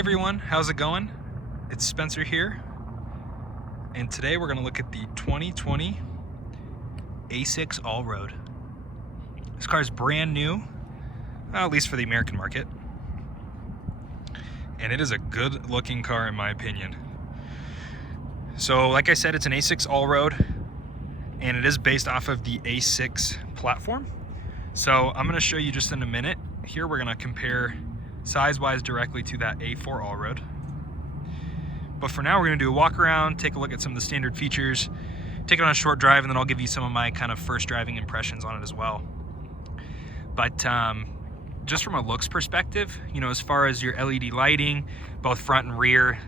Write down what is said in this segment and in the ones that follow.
everyone, how's it going? It's Spencer here, and today we're going to look at the 2020 A4 Allroad. This car is brand new, at least for the American market, and it is a good looking car in my opinion. So like I said, it's an A4 Allroad, and it is based off of the A6 platform. So I'm going to show you just in a minute. Here we're going to compare size-wise directly to that A4 Allroad. But for now, we're going to do a walk around, take a look at some of the standard features, take it on a short drive, and then I'll give you some of my kind of first driving impressions on it as well. But just from a looks perspective, you know, as far as your LED lighting, both front and rear,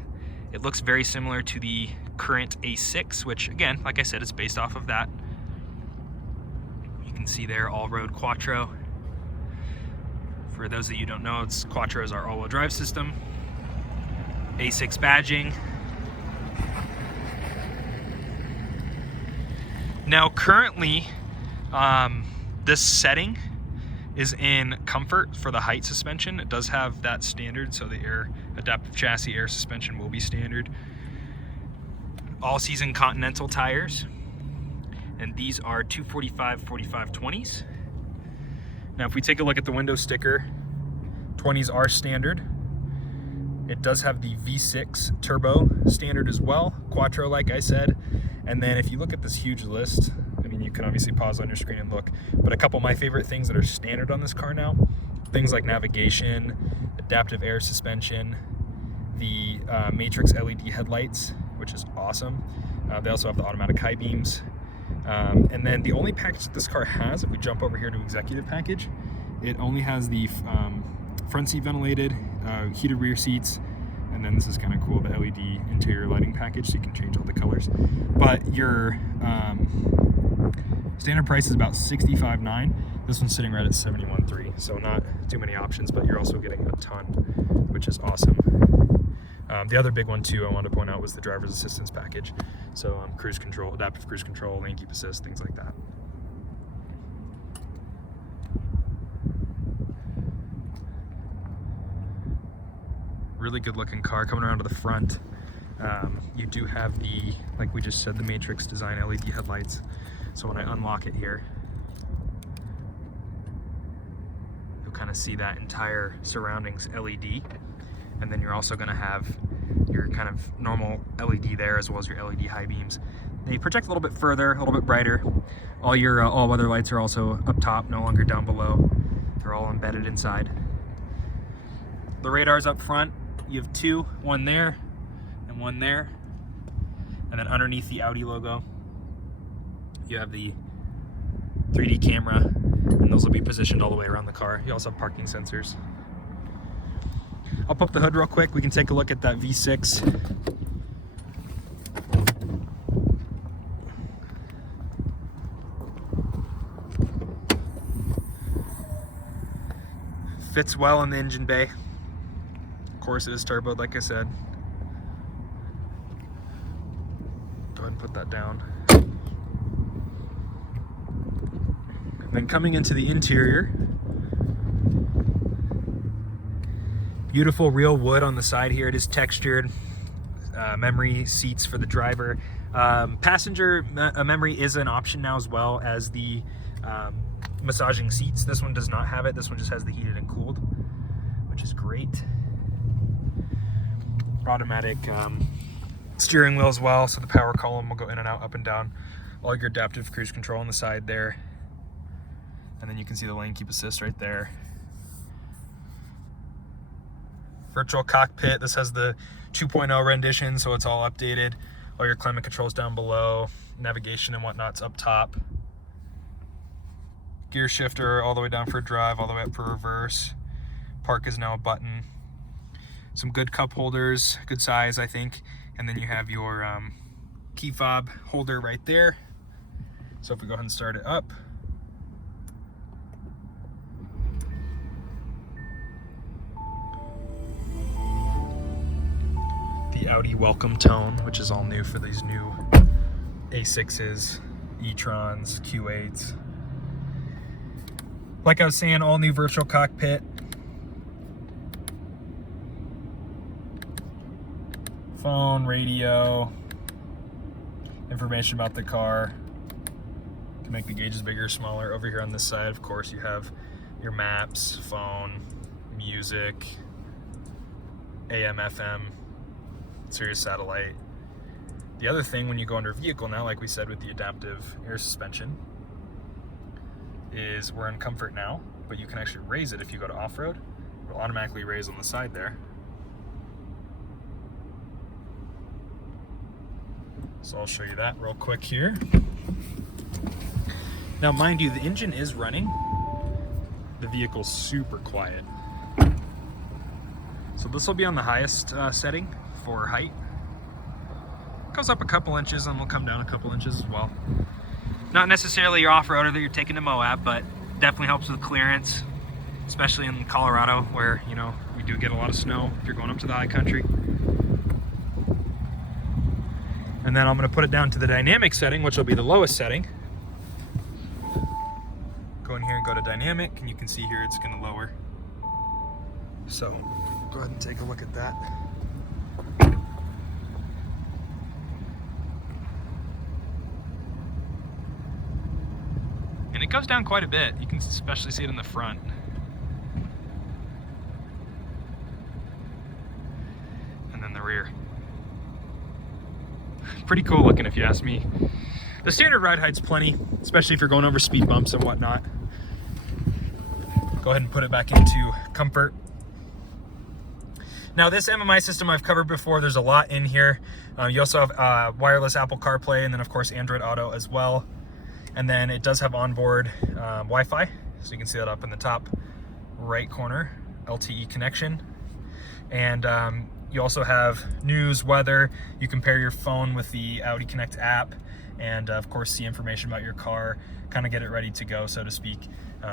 it looks very similar to the current A6, which again, like I said, it's based off of that. You can see there, Allroad Quattro. For those that you don't know, Quattro is our all-wheel drive system. A6 badging. Now currently, this setting is in comfort for the height suspension. It does have that standard, so the adaptive chassis air suspension will be standard. All-season Continental tires, and these are 245/45/20s. Now if we take a look at the window sticker, 20s are standard. It does have the V6 turbo standard as well, Quattro like I said. And then if you look at this huge list, I mean, you can obviously pause on your screen and look, but a couple of my favorite things that are standard on this car now, things like navigation, adaptive air suspension, the matrix LED headlights, which is awesome. They also have the automatic high beams. And then the only package that this car has, if we jump over here to executive package, it only has the front seat ventilated, heated rear seats, and then this is kind of cool, the LED interior lighting package, so you can change all the colors. But your standard price is about $65,900. This one's sitting right at $71,300, so not too many options, but you're also getting a ton, which is awesome. The other big one too I wanted to point out was the driver's assistance package. So cruise control, adaptive cruise control, lane keep assist, things like that. Really good looking car. Coming around to the front, you do have the, like we just said, the matrix design LED headlights. So when I unlock it here, you'll kind of see that entire surroundings LED. And then you're also going to have your kind of normal LED there, as well as your LED high beams. They project a little bit further, a little bit brighter. All your all-weather lights are also up top, no longer down below. They're all embedded inside. The radar's up front. You have two, one there and one there. And then underneath the Audi logo, you have the 3D camera, and those will be positioned all the way around the car. You also have parking sensors. I'll pop the hood real quick. We can take a look at that V6. Fits well in the engine bay. Of course it is turboed, like I said. Go ahead and put that down. And then coming into the interior, beautiful real wood on the side here. It is textured. Memory seats for the driver. Passenger memory is an option now, as well as the massaging seats. This one does not have it. This one just has the heated and cooled, which is great. Automatic steering wheel as well, so the power column will go in and out, up and down. All your adaptive cruise control on the side there. And then you can see the lane keep assist right there. Virtual cockpit. This has the 2.0 rendition, so it's all updated. All your climate controls down below, navigation and whatnot's up top. Gear shifter all the way down for drive, all the way up for reverse. Park is now a button. Some good cup holders, good size, I think. And then you have your key fob holder right there. So if we go ahead and start it up, the Audi welcome tone, which is all new for these new A6s, e-trons, Q8s. Like I was saying, all new virtual cockpit. phone, radio, information about the car. You can make the gauges bigger or smaller. Over here on this side, of course, you have your maps, phone, music, AM, FM, Sirius satellite. The other thing when you go under vehicle now, like we said with the adaptive air suspension, is we're in comfort now, but you can actually raise it if you go to off-road. It'll automatically raise on the side there. So I'll show you that real quick here. Now mind you, the engine is running. The vehicle's super quiet. So this will be on the highest setting for height. Goes up a couple inches and will come down a couple inches as well. Not necessarily your off-roader that you're taking to Moab, but definitely helps with clearance, especially in Colorado where, you know, we do get a lot of snow if you're going up to the high country. And then I'm going to put it down to the dynamic setting, which will be the lowest setting. Go in here and go to dynamic, and you can see here it's going to lower. So go ahead and take a look at that. And it goes down quite a bit. You can especially see it in the front. And then the rear. Pretty cool looking if you ask me. The standard ride height's plenty, especially if you're going over speed bumps and whatnot. Go ahead and put it back into comfort. Now this MMI system I've covered before, there's a lot in here. You also have wireless Apple CarPlay, and then of course Android Auto as well. And then it does have onboard Wi-Fi, so you can see that up in the top right corner, LTE connection. And you also have news, weather. You can pair your phone with the Audi Connect app, and of course see information about your car, kind of get it ready to go, so to speak,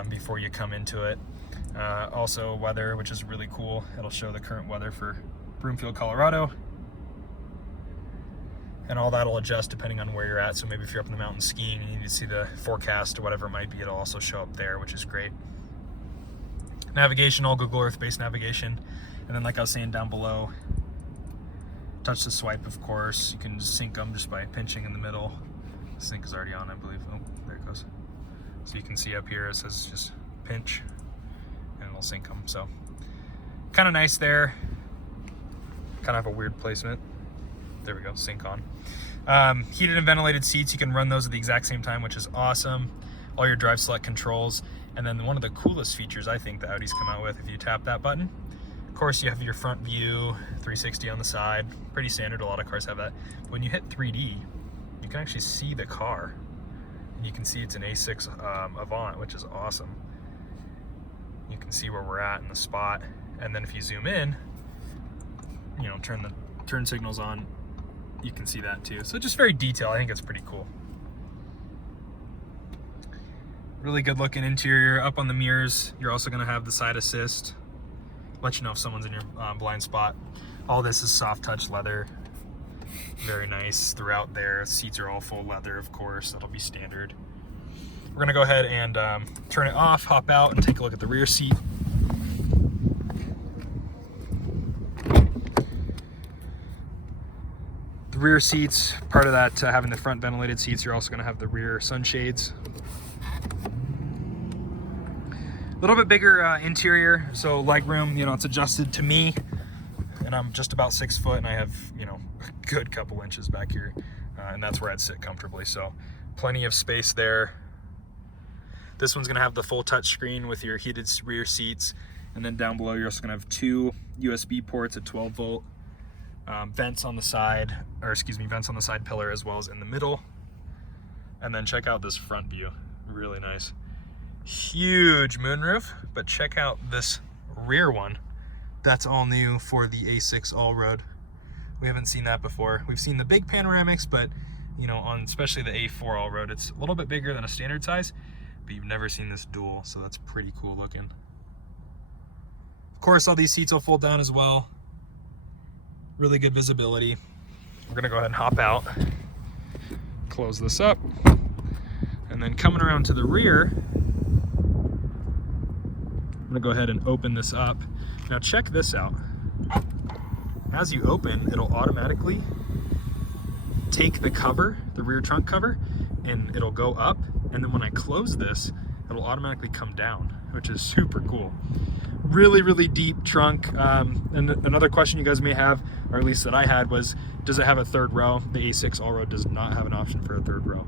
before you come into it. Also weather, which is really cool. It'll show the current weather for Broomfield, Colorado. And all that'll adjust depending on where you're at. So maybe if you're up in the mountains skiing and you need to see the forecast or whatever it might be, it'll also show up there, which is great. Navigation, all Google Earth-based navigation. And then like I was saying down below, touch the swipe, of course. You can sync them just by pinching in the middle. The sync is already on, I believe. Oh, there it goes. So you can see up here, it says just pinch and it'll sync them. So kind of nice there. Kind of have a weird placement. There we go, sync on. Heated and ventilated seats, you can run those at the exact same time, which is awesome. All your drive select controls. And then one of the coolest features I think the Audi's come out with, if you tap that button, of course you have your front view, 360 on the side, pretty standard, a lot of cars have that. But when you hit 3D, you can actually see the car. And you can see it's an A6 Avant, which is awesome. You can see where we're at in the spot. And then if you zoom in, you know, turn the turn signals on, you can see that too. So just very detailed. I think it's pretty cool. Really good looking interior. Up on the mirrors, you're also going to have the side assist, let you know if someone's in your blind spot. All this is soft touch leather, very nice throughout there. Seats are all full leather, of course, that'll be standard. We're going to go ahead and turn it off, hop out, and take a look at the rear seat. Rear seats, part of that having the front ventilated seats, you're also going to have the rear sunshades. A little bit bigger interior, so legroom, you know, it's adjusted to me, and I'm just about 6 foot, and I have, you know, a good couple inches back here, and that's where I'd sit comfortably, so plenty of space there. This one's going to have the full touch screen with your heated rear seats, and then down below you're also going to have 2 USB ports at 12 volt. Vents on the side, or excuse me, vents on the side pillar as well as in the middle. And then check out this front view, really nice. Huge moonroof, but check out this rear one. That's all new for the A6 Allroad. We haven't seen that before. We've seen the big panoramics, but you know, on especially the A4 Allroad, it's a little bit bigger than a standard size, but you've never seen this dual, so that's pretty cool looking. Of course, all these seats will fold down as well. Really good visibility. We're gonna go ahead and hop out, close this up, and then coming around to the rear, I'm gonna go ahead and open this up. Now check this out. as you open, it'll automatically take the cover, the rear trunk cover, and it'll go up. And then when I close this, it'll automatically come down, which is super cool. Really, really deep trunk. And another question you guys may have, or at least that I had, was, does it have a third row? The A6 Allroad does not have an option for a third row.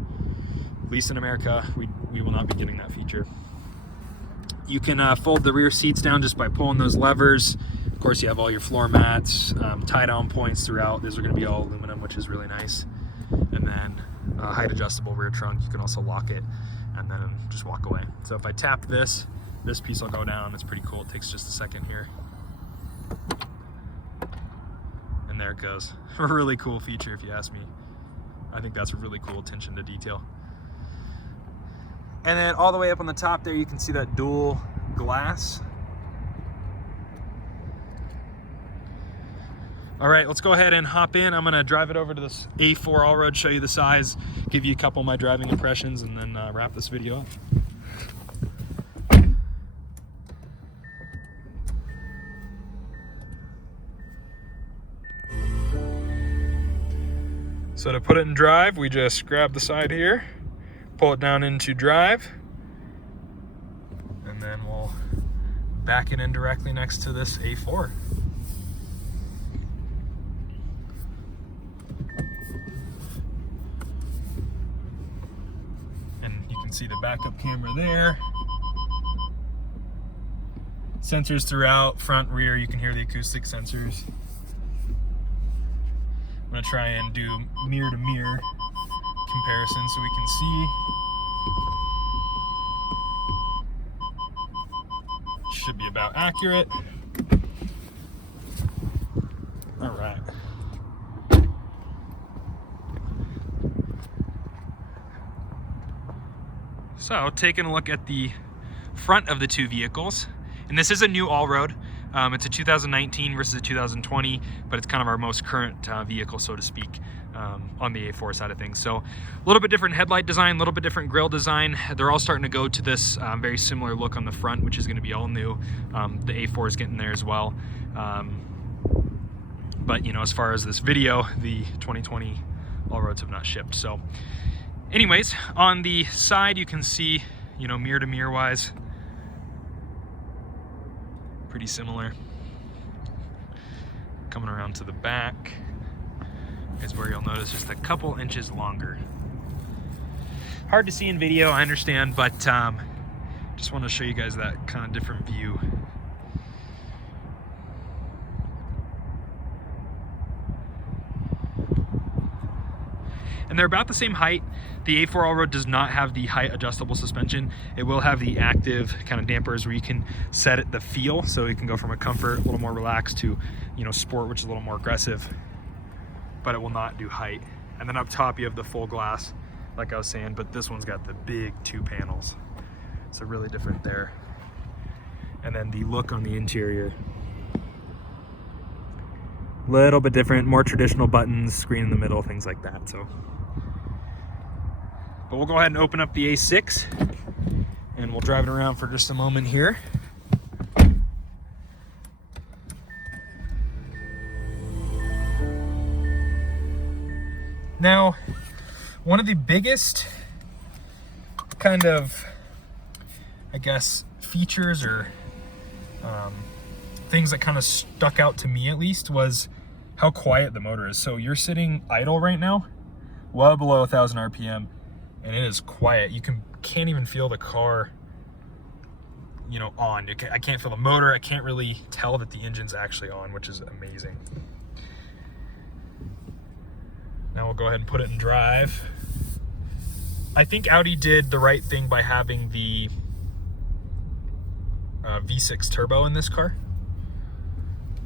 At least in America, we will not be getting that feature. You can fold the rear seats down just by pulling those levers. Of course, you have all your floor mats, tie-down points throughout. These are going to be all aluminum, which is really nice. And then height adjustable rear trunk. You can also lock it and then just walk away. So if I tap this piece will go down. It's pretty cool. It takes just a second here. And there it goes. A really cool feature, if you ask me. I think that's a really cool attention to detail. And then all the way up on the top there, you can see that dual glass. All right, let's go ahead and hop in. I'm gonna drive it over to this A4 Allroad, show you the size, give you a couple of my driving impressions, and then wrap this video up. So to put it in drive, we just grab the side here, pull it down into drive, and then we'll back it in directly next to this A4. And you can see the backup camera there. Sensors throughout, front, rear, you can hear the acoustic sensors. I'm gonna try and do mirror to mirror comparison so we can see. Should be about accurate. All right. So taking a look at the front of the two vehicles, and this is a new Allroad. It's a 2019 versus a 2020, but it's kind of our most current vehicle, so to speak, on the A4 side of things. So a little bit different headlight design, a little bit different grille design. They're all starting to go to this very similar look on the front, which is going to be all new. The A4 is getting there as well. But you know, as far as this video, the 2020 Allroads have not shipped. So anyways, on the side you can see, you know, mirror to mirror wise, pretty similar. Coming around to the back is where you'll notice just a couple inches longer. Hard to see in video, I understand, but just want to show you guys that kind of different view. And they're about the same height. The A4 Allroad does not have the height adjustable suspension. It will have the active kind of dampers where you can set it the feel, so you can go from a comfort, a little more relaxed, to, you know, sport, which is a little more aggressive, but it will not do height. And then up top you have the full glass, like I was saying, but this one's got the big 2 panels. So really different there. And then the look on the interior, little bit different, more traditional buttons, screen in the middle, things like that. So, but we'll go ahead and open up the A6 and we'll drive it around for just a moment here. Now, one of the biggest kind of, I guess, features or things that kind of stuck out to me, at least, was how quiet the motor is. So you're sitting idle right now, well below 1,000 RPM, and it is quiet. You can't even feel the car, you know, on. I can't feel the motor. I can't really tell that the engine's actually on, which is amazing. Now we'll go ahead and put it in drive. I think Audi did the right thing by having the V6 turbo in this car.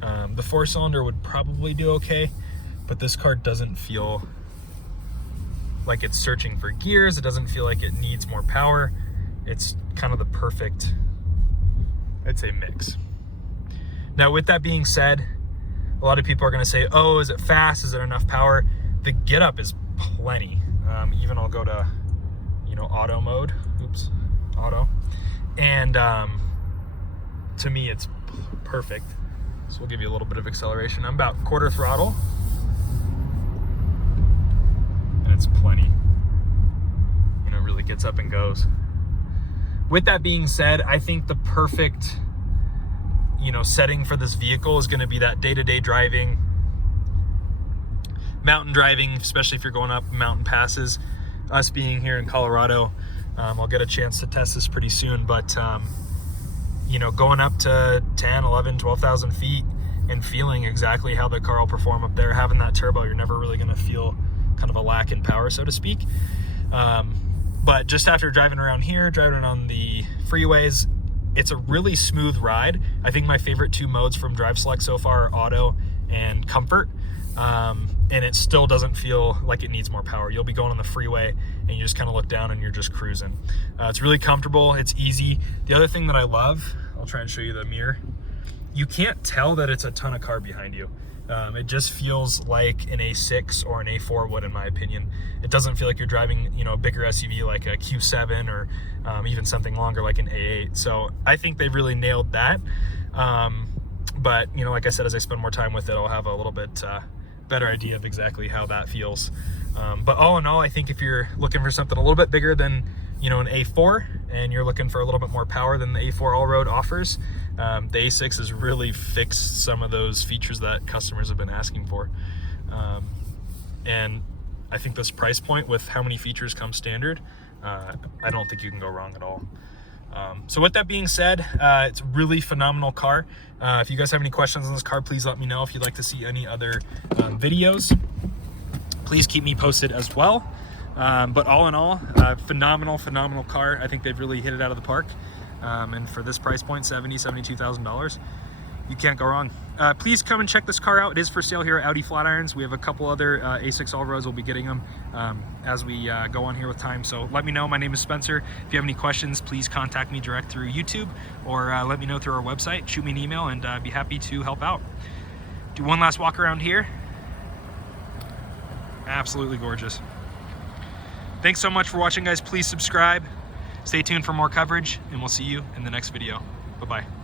The 4-cylinder would probably do okay, but this car doesn't feel like it's searching for gears. It doesn't feel like it needs more power. It's kind of the perfect, I'd say, mix. Now, with that being said, a lot of people are going to say, oh, is it fast? Is it enough power? The get up is plenty. Even I'll go to, you know, auto mode. Oops, auto. And to me, it's perfect. So we'll give you a little bit of acceleration. I'm about quarter throttle. And it's plenty. You know, it really gets up and goes. With that being said, I think the perfect, you know, setting for this vehicle is going to be that day-to-day driving, mountain driving, especially if you're going up mountain passes. Us being here in Colorado, I'll get a chance to test this pretty soon, but you know, going up to 10, 11, 12,000 feet and feeling exactly how the car will perform up there, having that turbo, you're never really going to feel kind of a lack in power, so to speak. But just after driving around here, driving on the freeways, it's a really smooth ride. I think my favorite two modes from Drive Select so far are Auto and Comfort. And it still doesn't feel like it needs more power. You'll be going on the freeway and you just kind of look down and you're just cruising. It's really comfortable, it's easy. The other thing that I love, I'll try and show you the mirror. You can't tell that it's a ton of car behind you. It just feels like an A6 or an A4 would, in my opinion. It doesn't feel like you're driving, you know, a bigger SUV like a Q7 or even something longer like an A8. So I think they've really nailed that. But, you know, like I said, as I spend more time with it, I'll have a little bit better idea of exactly how that feels. But all in all, I think if you're looking for something a little bit bigger than, you know, an A4, and you're looking for a little bit more power than the A4 Allroad offers, the A6 has really fixed some of those features that customers have been asking for. And I think this price point with how many features come standard, I don't think you can go wrong at all. So with that being said, it's a really phenomenal car. If you guys have any questions on this car, please let me know. If you'd like to see any other videos, please keep me posted as well. But all in all, phenomenal car. I think they've really hit it out of the park. And for this price point, $72,000, you can't go wrong. Please come and check this car out. It is for sale here at Audi Flatirons. We have a couple other A6 Allroads. We'll be getting them as we go on here with time. So let me know. My name is Spencer. If you have any questions, please contact me direct through YouTube or let me know through our website. Shoot me an email and I'd be happy to help out. Do one last walk around here. Absolutely gorgeous. Thanks so much for watching, guys. Please subscribe. Stay tuned for more coverage, and we'll see you in the next video. Bye-bye.